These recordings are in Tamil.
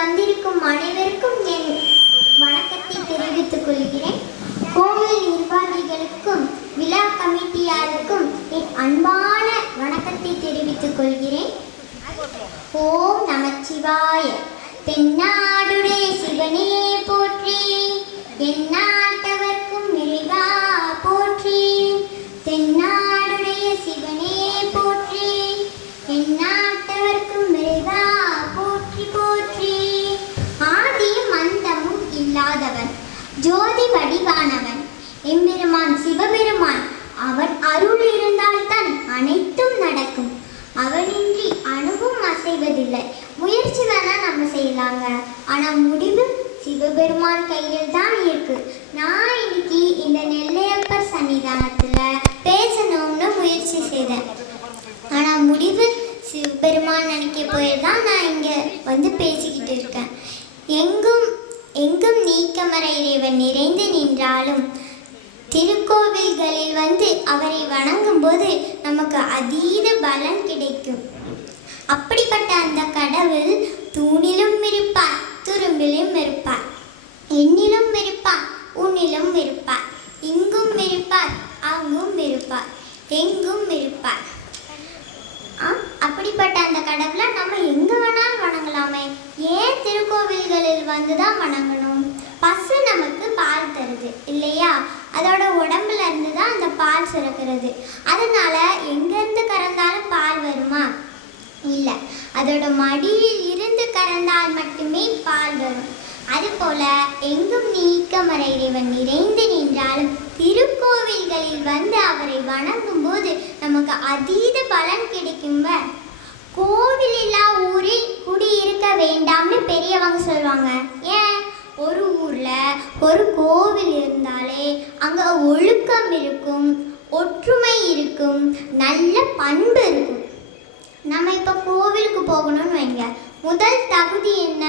வந்திருக்கும் அனைவருக்கும் என் வணக்கத்தை தெரிவித்துக் கொள்கிறேன். கோவில் நிர்வாகிகளுக்கும் விழா கமிட்டியாருக்கும் என் அன்பான வணக்கத்தை தெரிவித்துக் கொள்கிறேன். ஓம் நமச்சிவாய. தென்னாடுடைய சிவனே போற்றி. எந்நாட்டவர்க்கும் ஜோதி வடிவானவன். எம்பெருமான் சிவபெருமான் அவன் அருள் இருந்தால்தான் அனைத்தும் நடக்கும். அவனின்றி அணுவும் அசைவதில்லை. முயற்சி வேணா நம்ம செய்யலாங்க? ஆனா முடிவு சிவபெருமான் கையில் தான் இருக்கு. நான் இன்னைக்கு இந்த நெல்லையப்பர் சன்னிதானத்துல பேசணும்னு முயற்சி செய்தேன். ஆனா முடிவு சிவபெருமான் நினைக்க போய் தான் நான் இங்க வந்து பேசிக்கிட்டு இருக்கேன். எங்கும் எங்கும் நீக்கமர இறைவன் நிறைந்து நின்றாலும் திருக்கோவில்களில் வந்து அவரை வணங்கும் போது நமக்கு அதீத பலன் கிடைக்கும். அப்படிப்பட்ட அந்த கடவுள் தூணிலும் இருப்பார் துரும்பிலும் இருப்பார். எண்ணிலும் இருப்பார் உன்னிலும் இருப்பார். இங்கும் இருப்பார் அங்கும் இருப்பார். எங்கும் இருப்பார் ஆ, அப்படிப்பட்ட அந்த கடவுளை நம்ம எங்க வேணாலும் வணங்கலாமே ஏன் திருக்கோவில்களில் வந்து தான் வணங்கணும். பசு நமக்கு பால் தருது இல்லையா? அதோட உடம்புல இருந்து தான் அந்த பால் சுரக்கிறது. அதனால எங்கேருந்து கறந்தாலும் பால் வருமா? இல்லை. அதோட மடியில் இருந்து கறந்தால் மட்டுமே பால் வரும். அதுபோல எங்கும் நீக்கமர இறைவன் நிறைந்து நின்றாலும் திருக்கோவில்களில் வந்து அவரை வணங்கும் போது நமக்கு அதீத பலன் கிடைக்கும்ப? கோவில் இல்லா ஊரில் குடியிருக்க வேண்டாம்னு பெரியவங்க சொல்லுவாங்க. ஏன்? ஒரு ஊர்ல ஒரு கோவில் இருந்தாலே அங்க ஒழுக்கம் இருக்கும் ஒற்றுமை இருக்கும் நல்ல பண்பு இருக்கும். நம்ம இப்போ கோவிலுக்கு போகணும்னு வைங்க. முதல் தகுதி என்ன?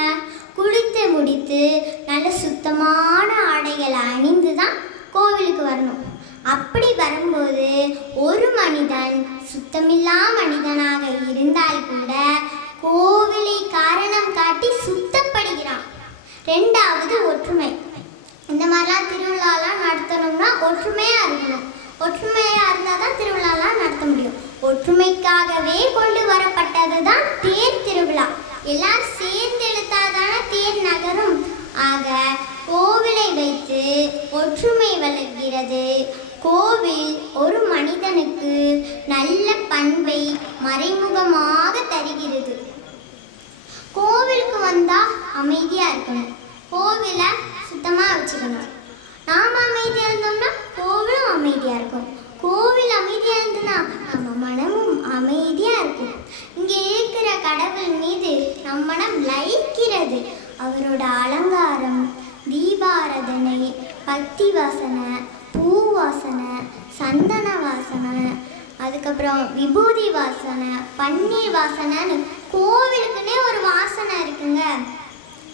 குளித்து முடித்து நல்ல சுத்தமான ஆடைகளை அணிந்து தான் கோவிலுக்கு வரணும். அப்படி வரும்போது ஒரு மனிதன் சுத்தமில்லா மனிதனாக இருந்தால் கூட கோவிலை காரணம் காட்டி சுத்தப்படுகிறான். ரெண்டாவது ஒற்றுமை. இந்த மாதிரிலாம் திருவிழாலாம் நடத்தணும்னா ஒற்றுமையாக இருக்கணும். ஒற்றுமையாக இருந்தால் தான் திருவிழாலாம் நடத்த முடியும். ஒற்றுமைக்காகவே கொண்டு வரப்பட்டது தான் தேர் திருவிழா. எல்லாரும் சேர்ந்து இழுத்தாதான தேர் நகரும். ஆக கோவிலை வைத்து ஒற்றுமை வளர்கிறது. கோவில் ஒரு மனிதனுக்கு நல்ல பண்பை மறைமுகமாக தருகிறது. கோவிலுக்கு வந்தா அமைதியா இருக்கணும். கோவிலை சுத்தமா வச்சுக்கணும். நாம அமைதியா இருந்தோம்னா கோவிலும் அமைதியா இருக்கும். கோவில் அமைதியா இருந்ததுன்னா நம்ம மனமும் அமைதியா இருக்கும். இங்க இருக்கிற கடவுள் மீது நம் மனம் லயிக்கிறது. அவரோட அலங்காரம் தீபாராதனை பக்தி வாசனை பூ வாசனை சந்தன வாசனை அதுக்கப்புறம் விபூதி வாசனை பன்னீர் வாசனைன்னு கோவிலுக்குன்னே ஒரு வாசனை இருக்குங்க.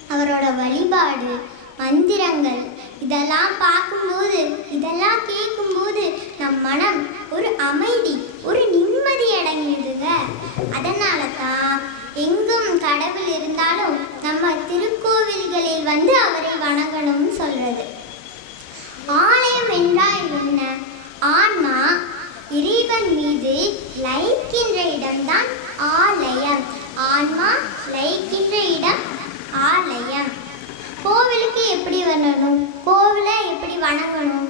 அவரோட வழிபாடு மந்திரங்கள் இதெல்லாம் பார்க்கும்போது இதெல்லாம் கேட்கும்போது நம் மனம் ஒரு அமைதி ஒரு நிம்மதி அடங்கிடுங்க அதனால தான் எங்கும் கடவுள் இருந்தாலும் நம்ம திருக்கோவில்களில் வந்து அவரை வணங்கணும்னு சொல்றது. ஆலயம் என்றால் என்ன? ஆன்மா இறைவன் மீது லயிக்கின்ற இடம்தான் ஆலயம். ஆன்மா லயிக்கின்ற இடம் ஆலயம். கோவிலுக்கு எப்படி வரணும்? கோவிலை எப்படி வணங்கணும்?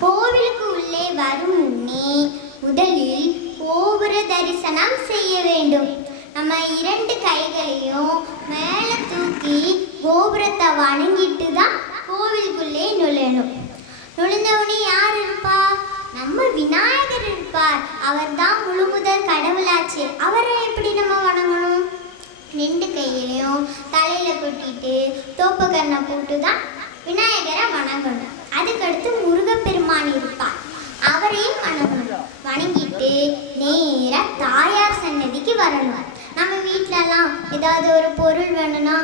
கோவிலுக்கு உள்ளே வரும் முன்னே முதலில் கோபுர தரிசனம் செய்ய வேண்டும். நம்ம இரண்டு கைகளையும் மேலே தூக்கி கோபுரத்தை வணங்கிட்டு தான் கோவிலுக்குள்ளே நுழையணும். நுழைந்தவுடனே யார் இருப்பா நம்ம விநாயகர் இருப்பார். அவர் தான் முழு முதல் கடவுளாச்சு. அவரை எப்படி நம்ம வணங்கணும்? ரெண்டு கையிலையும் தலையில கொட்டிட்டு தோப்புக்கண்ணை போட்டு தான் விநாயகரை வணங்கணும். அதுக்கடுத்து முருகப்பெருமான் இருப்பார். அவரையும் வணங்கணும். வணங்கிட்டு நேராக தாயார் சன்னதிக்கு வரணும். நம்ம வீட்டிலலாம் ஏதாவது ஒரு பொருள் வேணும்னா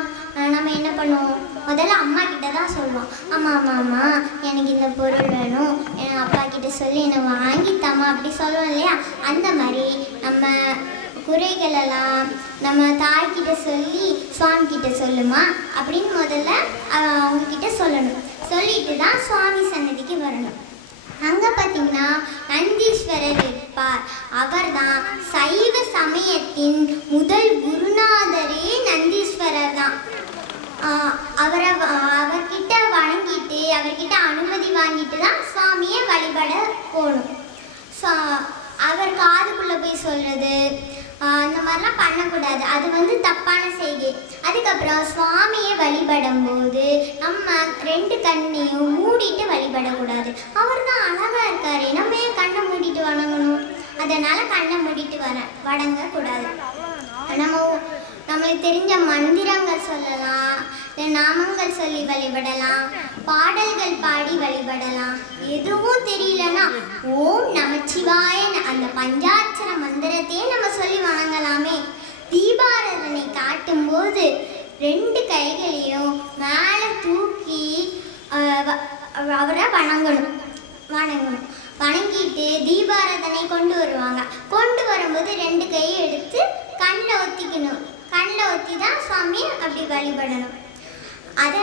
நம்ம என்ன பண்ணுவோம்? முதல்ல அம்மா கிட்ட தான் சொல்லுவோம் அம்மா அம்மா அம்மா எனக்கு இந்த பொருள் வேணும். என் அப்பா கிட்ட சொல்லி என்னை வாங்கி அப்படி சொல்லுவோம் இல்லையா? அந்த மாதிரி நம்ம குறைகளெல்லாம் நம்ம தாய்கிட்ட சொல்லி சுவாமி கிட்ட சொல்லுமா? அப்படின்னு முதல்ல அவங்கக்கிட்ட அவங்க கிட்ட சொல்லணும். சொல்லிட்டு தான் சுவாமி சன்னதிக்கு வரணும். அங்கே பார்த்தீங்கன்னா நந்தீஸ்வரர் இருப்பார். அவர்தான் சைவ சமயத்தின் முதல் குருநாதரே அவரை அவர்கிட்ட வணங்கிட்டு அவர்கிட்ட அனுமதி வாங்கிட்டு தான் சுவாமியை வழிபட போகணும். ஸோ அவர் காதுக்குள்ளே போய் சொல்கிறது அந்த மாதிரிலாம் பண்ணக்கூடாது. அது வந்து தப்பான செய்கை. அதுக்கப்புறம் சுவாமியை வழிபடும் போது நம்ம ரெண்டு கண்ணையும் மூடிட்டு வழிபடக்கூடாது. அவர் தான் அழகாக இருக்கார். நம்ம ஏன் கண்ணை மூடிட்டு வணங்கணும்? அதனால் கண்ணை மூடிட்டு வர வணங்கக்கூடாது. நம்ம நம்மளுக்கு தெரிஞ்ச மந்திரங்கள் சொல்லலாம் இல்லை நாமங்கள் சொல்லி வழிபடலாம் பாடல்கள் பாடி வழிபடலாம். எதுவும் தெரியலனா ஓம் நமச்சிவாயன் அந்த பஞ்சாட்சர மந்திரத்தையே நம்ம சொல்லி வணங்கலாமே. தீபாராதனை காட்டும்போது ரெண்டு கைகளையும் மேலே தூக்கி வ- அவரை வணங்கணும். வணங்கணும். வணங்கிட்டு தீபாராதனை கொண்டு வருவாங்க. கொண்டு வரும்போது ரெண்டு கையை எடுத்து கண்ணில் ஒத்திக்கணும். கண்ணில் ஒத்தி தான் சுவாமியை அப்படி வழிபடணும். அதை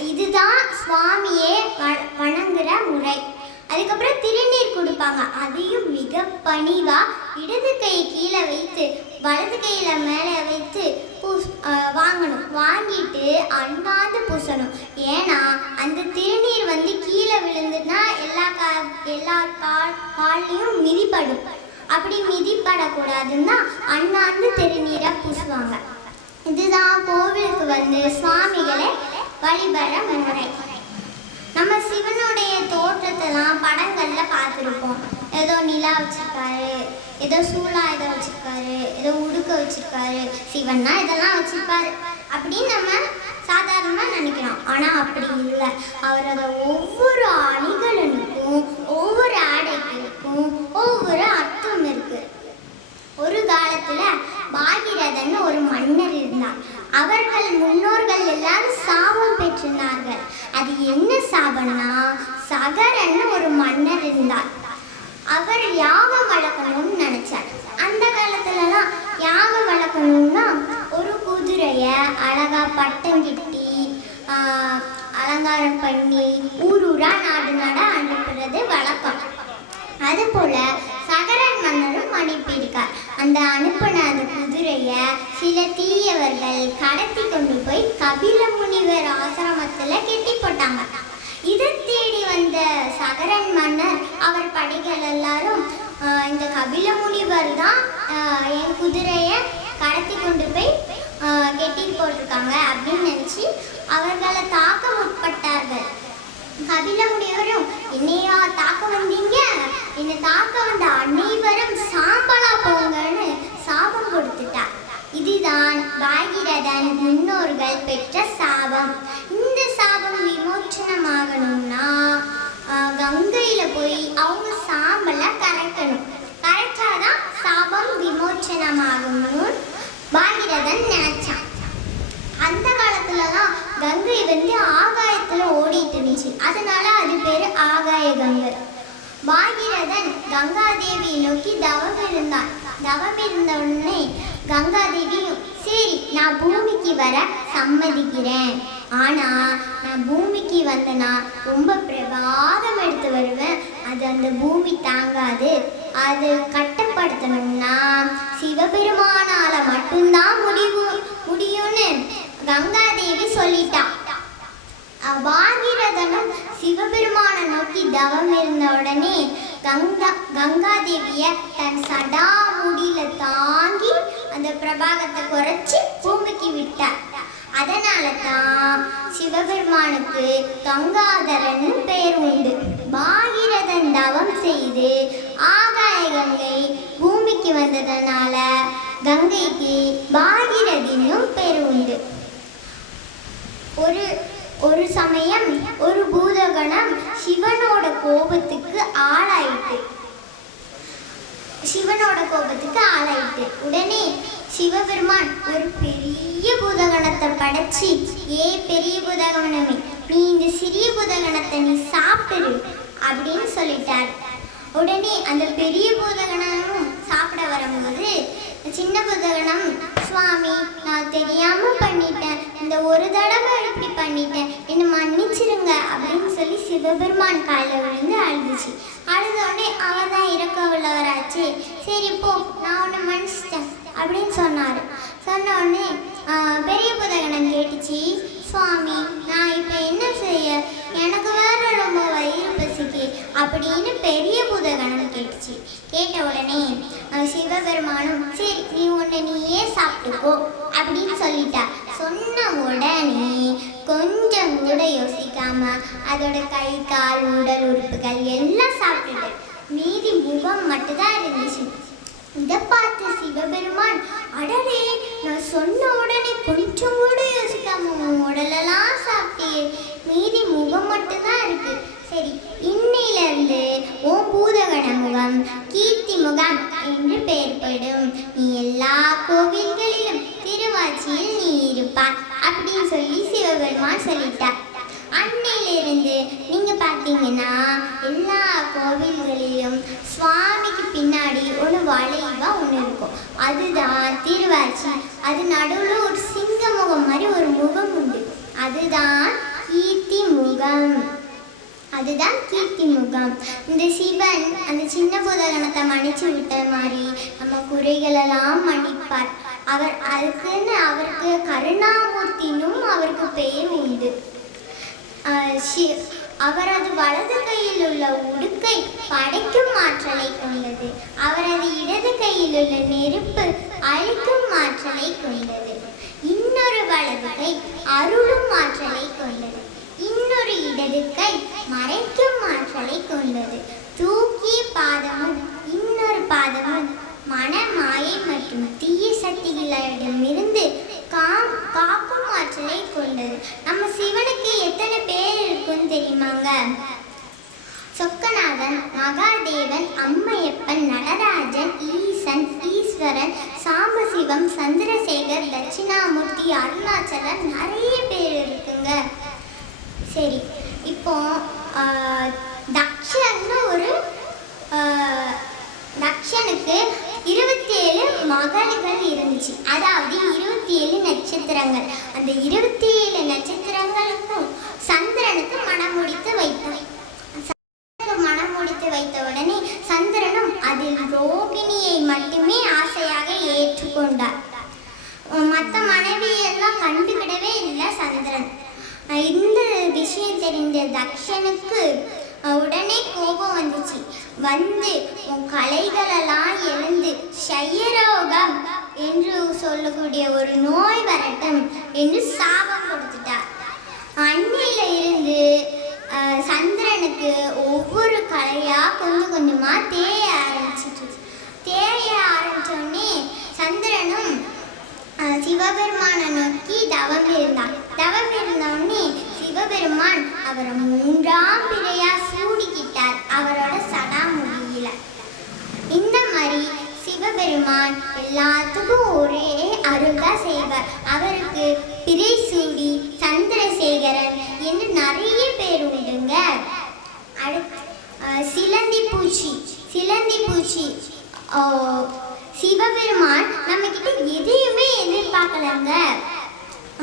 இதுதான் சுவாமியே வ- வணங்குற முறை. அதுக்கப்புறம் திருநீர் கொடுப்பாங்க. அதையும் மிக பணிவாக இடது கை கீழே வைத்து வலது கையில் மேலே வைத்து பூஸ் வாங்கணும். வாங்கிட்டு அண்ணாந்து பூசணும். ஏன்னா அந்த திருநீர் வந்து கீழே விழுந்துன்னா எல்லா கா எல்லா கால் கால்லையும் மிதிப்படும். அப்படி மிதிப்படக்கூடாதுன்னா அண்ணாந்து திருநீரை பூசுவாங்க. இதுதான் கோவிலுக்கு வந்து சுவாமிகளை வழிபட முறை நம்ம சிவனுடைய தோற்றத்தெல்லாம் படங்களில் பார்த்துருப்போம். ஏதோ நிலா வச்சுருக்காரு ஏதோ சூளா இதை வச்சுருக்காரு ஏதோ உடுக்க வச்சுருக்காரு சிவன்னா இதெல்லாம் வச்சிருப்பாரு அப்படின்னு நம்ம சாதாரணமாக நினைக்கிறோம். ஆனால் அப்படி இல்லை. அவரோட ஒவ்வொரு அணிகளுக்கும் ஒவ்வொரு ஆடைகளுக்கும் ஒவ்வொரு அர்த்தம் இருக்கு. ஒரு காலத்துல பாகிரதன் ஒரு மன்னர் இருந்தார். அவர்கள் முன்னோர்கள் எல்லாரும் சாபம் பெற்றிருந்தார்கள். அது என்ன சாபம்னா சகரன் ஒரு மன்னர் இருந்தார். அவர் யாகம் வளர்க்கணும்னு நினைச்சார். அந்த காலத்துலலாம் யாகம் வளர்க்கணும்னா ஒரு குதிரைய அழகா பட்டம் கிட்டி ஆஹ், அலங்காரம் பண்ணி ஊர் ஊரா நாடு நாடா அனுப்புறது வழக்கம். அது போல சகரன் மன்னரும் அனுப்பியிருக்கார் அந்த அனுப்பின அந்த குதிரைய சில தீயவர்கள் கடத்தி கொண்டு போய் கபில முனிவர் ஆசிரமத்துல கெட்டி போட்டாங்க. இதை தேடி வந்த சகரன் மன்னர் அவர் படைகள் எல்லாரும் இந்த கபில முனிவர் தான் என் குதிரைய கடத்தி கொண்டு போய் கெட்டி கெட்டிட்டு போட்டிருக்காங்க அப்படின்னு நினச்சி அவர்களை தாக்க முற்பட்டார்கள். கபில முனிவரும் என்னையா தாக்க வந்தீங்க? என்னை தாக்க வந்த அனைவரும் சாம்பலா போங்கன்னு சாபம் கொடுத்துட்டா இதுதான் பாகிரதன் முன்னோர்கள் பெற்ற சாபம். இந்த சாபம் விமோச்சனமாகணும்னா கங்கையில போய் அவங்க சாம்பலை கரைக்கணும். கரைச்சாதான் சாபம் விமோச்சனமாகும்னு பாகிரதன் நினைச்சான். அந்த காலத்துலலாம் கங்கை வந்து ஆகாயத்துல ஓடிட்டு இருந்துச்சு. அதனால அது பேரு ஆகாய கங்கை. பாகீரதன் கங்காதேவியை நோக்கி தவம் இருந்தான் தவம் இருந்த உடனே கங்காதேவியும் சரி நான் பூமிக்கு வர சம்மதிக்கிறேன். ஆனா நான் பூமிக்கு வந்தனா ரொம்ப பிரபாதம் எடுத்து வருவேன். அது அந்த பூமி தாங்காது. அது கட்டப்படுத்தணும்னா சிவபெருமானால மட்டும்தான் முடிவு முடியும்னு. கங்காதேவி சொல்லிட்டான் பாகீரதனும் சிவபெருமானை நோக்கி தவம் இருந்த உடனே கங்கா கங்காதேவிய தன் சடா முடியில தாங்கி அந்த பிரபாகத்தை குறைச்சி பூமிக்கு விட்டார். அதனால தான் சிவபெருமானுக்கு கங்காதரன் பெயர் உண்டு. பாகீரதன் தவம் செய்து ஆகாய கங்கை பூமிக்கு வந்ததனால கங்கைக்கு பாகீரதினும் பெயர் உண்டு. ஒரு ஒரு சமயம் ஒரு பூதகணம் சிவனோட கோபத்துக்கு ஆளாயிட்டு சிவனோட கோபத்துக்கு ஆளாயிட்டு உடனே சிவபெருமான் ஒரு பெரிய பூதகணத்தை படைச்சு ஏ பெரிய பூதகணமே நீ இந்த சிறிய பூதகணத்தை நீ சாப்பிடு அப்படின்னு சொல்லிட்டார். உடனே அந்த பெரிய பூதகணமும் சாப்பிட வரும்போது சின்ன பூதகணம் சுவாமி நான் தெரியாம பண்ணிட்டேன் இந்த ஒரு தடவை இப்படி பண்ணிட்டேன். என்னை மன்னிச்சிருங்க அப்படின்னு சொல்லி சிவபெருமான் காலில் விழுந்து அழுதுச்சு. அழுத உடனே அவர் தான் இறக்க உள்ளவராச்சு. சரி போ நான் உன்னை மன்னிச்சிட்டேன் அப்படின்னு சொன்னார். சொன்ன உடனே பெரிய புதகணம் கேட்டுச்சு. சுவாமி நான் இப்போ என்ன செய்ய? எனக்கு வேற ரொம்ப வயிறு பசிக்கு. அப்படின்னு பெரிய புதகணம் கேட்டுச்சு. கேட்ட உடனே சிவபெருமானும் சரி நீ உன்னை நீயே சாப்பிட்டுக்கோ யோசிக்காம அதோட கை கால் உடல் உறுப்புகள் எல்லாம் சாப்பிட்டுட்டு மீதி முகம் மட்டும்தான் இருந்துச்சு. இதை பார்த்து சிவபெருமான் அடனே நான் சொன்ன உடனே கொஞ்சம் கூட யோசிக்காம உன் உடலெல்லாம் சாப்பிட்டியே. மீதி முகம் மட்டும்தான் இருக்கு. சரி இன்னையிலிருந்து ஓ பூதகண முகம் கீர்த்தி முகம் என்று பெயர்படும் நீ எல்லா கோவில்களிலும் திருவாச்சியில் நீ இருப்பாய் அப்படின்னு சொல்லி சிவபெருமான் சொல்லிட்டார் அன்னையிலிருந்து நீங்க பார்த்தீங்கன்னா எல்லா கோவில்களிலும் சுவாமிக்கு பின்னாடி ஒன்று வளைவா ஒன்று இருக்கும் அதுதான் திருவாச்சி அது நடுவில் ஒரு சிங்க முகம் மாதிரி ஒரு முகம் உண்டு. அதுதான் கீர்த்தி முகம். அதுதான் கீர்த்தி முகம். இந்த சிவன் அந்த சின்ன புதகணத்தை மன்னிச்சு விட்ட மாதிரி நம்ம குறைகளெல்லாம் மன்னிப்பார். அவர் அதுக்குன்னு அவருக்கு கருணாமூர்த்தினும் அவருக்கு பெயர் உண்டு. ஷி- அவரது வலது கையில் உள்ள உடுக்கை படைக்கும் ஆற்றலை கொண்டது. அவரது இடது கையில் உள்ள நெருப்பு அழிக்கும் ஆற்றலை கொண்டது. இன்னொரு வலது கை அருளும் ஆற்றலை கொண்டது. இன்னொரு இடது கை மறைக்கும் ஆற்றலை கொண்டது. தூக்கிய பாதமும் இன்னொரு பாதமும் மன மாயை மற்றும் தீய சக்திகளிடமிருந்து கா காக்கும் ஆற்றலை கொண்டது நம்ம சிவனுக்கு எத்தனை பேர் இருக்குன்னு தெரியுமாங்க? சொக்கநாதன் மகாதேவன் அம்மையப்பன் நடராஜன் ஈசன் ஈஸ்வரன் சாம்பசிவம் சந்திரசேகர் தட்சிணாமூர்த்தி அருணாச்சலன் நிறைய பேர் இருக்குங்க. சரி இப்போ தக்ஷன்னு ஒரு தக்ஷனுக்கு இருபத்தேழு மகள்கள் இருந்துச்சு. அதாவது இருபத்தி ஏழு நட்சத்திரங்கள். அந்த இருபத்தி ஏழு நட்சத்திரங்களுக்கும் சந்திரனுக்கு மனம் முடித்து வைத்தார் மனம் முடித்து வைத்த உடனே சந்திரனும் அதில் ரோகிணியை மட்டுமே ஆசையாக ஏற்றுக்கொண்டார். மற்ற மனைவியெல்லாம் கண்டுவிடவே இல்லை சந்திரன். இந்த விஷயம் தெரிந்த தக்ஷனுக்கு உடனே கோபம் வந்துச்சு. வந்து உன் கலைகளெல்லாம் எழுந்து ஷையரோகம் என்று சொல்லக்கூடிய ஒரு நோய் வரட்டும் என்று சாபம் கொடுத்துட்டார். அன்னையில இருந்து சந்திரனுக்கு ஒவ்வொரு கலையா கொஞ்சம் கொஞ்சமா தேய ஆரம்பிச்சிட்டு தேய ஆரம்பிச்சோடனே சந்திரனும் சிவபெருமானை நோக்கி தவம் இருந்தான். தவம் இருந்தோடனே சிவபெருமான் அவரை மூன்றாம் பிறையா சூடிக்கிட்டார். அவரோட சடா முடியல இந்த மாதிரி சிவபெருமான் எல்லாத்துக்கும் ஒரே அருளா செய்வார். அவருக்கு பிறை சூடி சந்திரசேகரன் என்று நிறைய பேர் உண்டுங்க. அடுத்து அஹ், சிலந்தி பூச்சி சிலந்தி பூச்சி. சிவபெருமான் நம்ம கிட்ட எதையுமே எதிர்பார்க்கலங்க.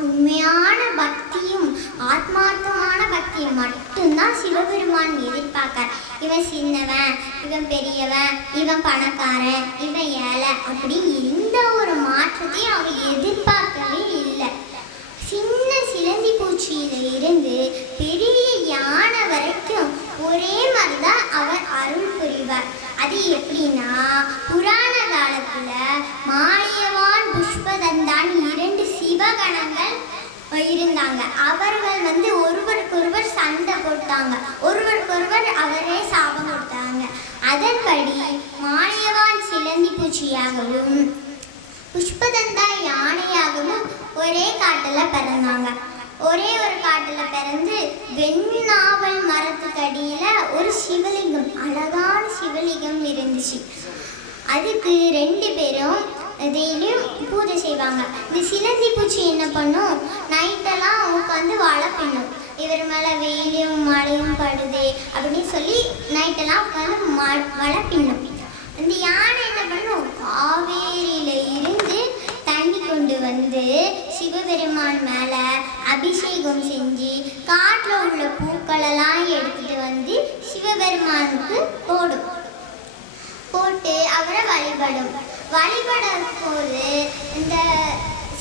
உண்மையான பக்தியும் ஆத்மார்த்தமான பக்தியும் மட்டும்தான் சிவபெருமான் எதிர்பார்க்கார். இவன் சின்னவன் இவன் பெரியவன் இவன் பணக்காரன் இவன் ஏழை அப்படி எந்த ஒரு மாற்றத்தையும் அவர் எதிர்பார்க்கவே இல்லை. சின்ன சிலந்தி பூச்சியில இருந்து பெரிய யானை வரைக்கும் ஒரே மாதிரி தான் அவர் அருள் புரிவார். அது எப்படின்னா புராண காலத்துல மாலியவான் புஷ்பதந்தான் இரண்டு சிவகணங்கள் இருந்தாங்க. அவர்கள் வந்து ஒருவருக்கொருவர் சண்டை போட்டாங்க. ஒருவருக்கொருவர் அவரே சாபம் கொடுத்தாங்க. அதன்படி மானியவான் சிலந்தி பூச்சியாகவும் புஷ்பதந்தா யானையாகவும் ஒரே காட்டில் பிறந்தாங்க. ஒரே ஒரு காட்டில் பிறந்து வெண்ணாவல் மரத்துக்கு அடியில் ஒரு சிவலிங்கம் அழகான சிவலிங்கம் இருந்துச்சு. அதுக்கு ரெண்டு பேரும் டெய்லியும் பூஜை செய்வாங்க. இந்த சிலந்தி பூச்சி என்ன பண்ணும்? நைட்டெல்லாம் உட்காந்து வாழை பண்ணும். இவர் மேலே வெயிலும் மழையும் படுதே அப்படின்னு சொல்லி நைட்டெல்லாம் உட்காந்து மா வலை பின்னும். இந்த யானை என்ன பண்ணும்? காவேரியில வந்து சிவபெருமான் மேலே அபிஷேகம் செஞ்சு காட்டில் உள்ள பூக்களெல்லாம் எடுத்துட்டு வந்து சிவபெருமானுக்கு போடும். போட்டு அவரை வழிபடும். வழிபடும் போது இந்த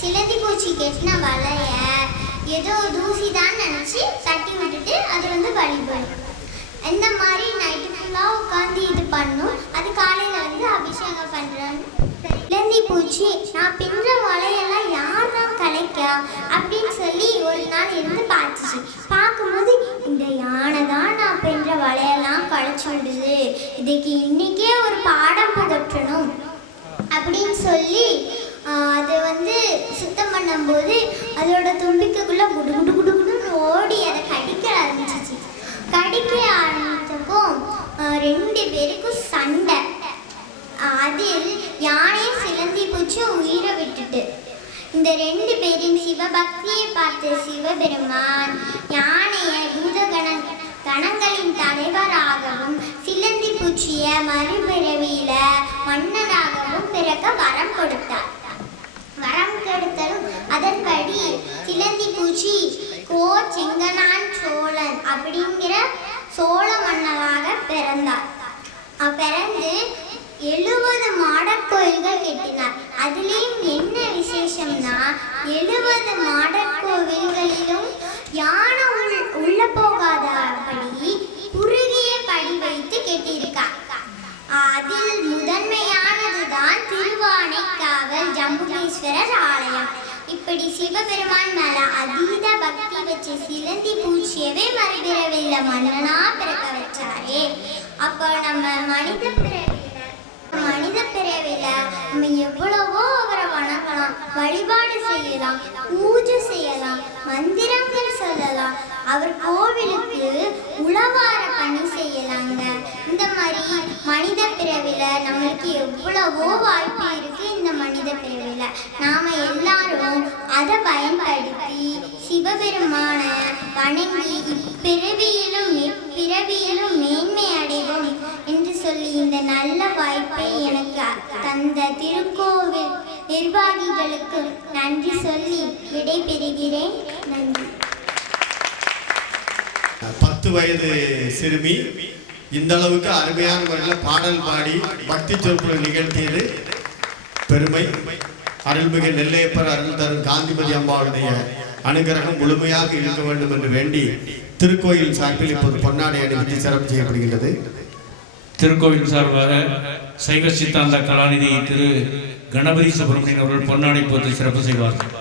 சிலந்தி பூச்சி கெட்டின வலைய ஏதோ தூசி தான் நினச்சி தட்டி விட்டுட்டு அது வந்து வழிபடும். இந்த மாதிரி நைட்டு ஃபுல்லாக உட்காந்து இது பண்ணும். அது காலையில் வந்து அபிஷேகம் பண்ணுறாங்க சிலந்தி பூச்சி நான் பின்ற வலையெல்லாம் யார் தான் கலைக்கா அப்படின்னு சொல்லி ஒரு நாள் இருந்து பார்த்துச்சு. பார்க்கும்போது இந்த யானை தான் நான் பின்ற வலையெல்லாம் களைச்சி இதுக்கு இன்றைக்கே ஒரு பாடம் புகற்றணும் அப்படின்னு சொல்லி அதை வந்து சுத்தம் பண்ணும்போது அதோட தும்பிக்கைக்குள்ளே குடு குடு குடு குடுன்னு ஓடி அதை கடிக்க ஆரம்பிச்சிச்சு. கடிக்க ஆரம்பித்தப்போ ரெண்டு பேருக்கும் சண்டை. அதில் யானையும் சிலந்தி பூச்சி உயிரை விட்டுட்டு. இந்த ரெண்டு பேரின் சிவபக்தியை பார்த்த சிவபெருமான் யானையை பூதகண கணங்களின் தலைவராகவும் சிலந்தி பூச்சிய மறுபிறவியில மன்னனாகவும் பிறக்க வரம் கொடுத்தார். வரம் கெடுத்தலும் அதன்படி சிலந்தி பூச்சி கோ செங்கனான் சோழன் அப்படிங்கிற சோழ மன்னனாக பிறந்தார். பிறந்து எழுபது மாடக் கோயில்கள் கட்டினார். அதுலேயும் என்ன விசேஷம்னா எழுபது மாடக் கோவில்களிலும் யானை உள்ள போகாதபடி குறுகிய படி வைத்து கட்டியிருக்கார் அதில் முதன்மையானதுதான் திருவானைக்காவல் ஜம்புகேஸ்வரர் ஆலயம் இப்படி சிவபெருமான் மேல அதீத பக்தி வச்சு சிலந்தி பூச்சியவே மறுபிறவில்ல மன்னனா பிறக்க வச்சாரே. அப்போ நம்ம மனித பிறவில மனித பிறவில நம்ம எவ்வளவோ அவரை வணங்கலாம் வழிபாடு செய்யலாம் பூஜை செய்யலாம் மந்திரங்கள் சொல்லலாம். அவர் கோவிலுக்கு உளவார பணி செய்யலாங்க. இந்த மாதிரி மனித பிறவில நம்மளுக்கு எவ்வளவோ வாய்ப்பு இந்த நாம எல்லாரும் அதை பயன்படுத்தி சிவபெருமான வணங்கி இப்பிறவியிலும் இப்பிறவியிலும் மேன்மை அடைவோம் என்று சொல்லி இந்த நல்ல வாய்ப்பை எனக்கு தந்த திருக்கோவில் நிர்வாகிகளுக்கு நன்றி சொல்லி விடைபெறுகிறேன். நன்றி. பத்து வயது சிறுமி. இந்த அளவுக்கு அருமையான முறையில் பாடல் பாடி பக்தி சொற்பொழிவு நிகழ்த்தியது. பெருமை அருள்மிகு நெல்லையப்பர் அருள் தரும் காந்திமதி அம்பாவுடைய அனுகிரகம் முழுமையாக இருக்க வேண்டும் என்று வேண்டி திருக்கோயில் சார்பில் இப்போது பொன்னாடை அணிவித்து சிறப்பு செய்யப்படுகிறது திருக்கோவில் சார்பாக சைவ சித்தாந்த கலாநிதி திரு கணபதி சுப்பிரமணியன் அவர்கள் பொன்னாடை போட்டு சிறப்பு செய்வார்கள்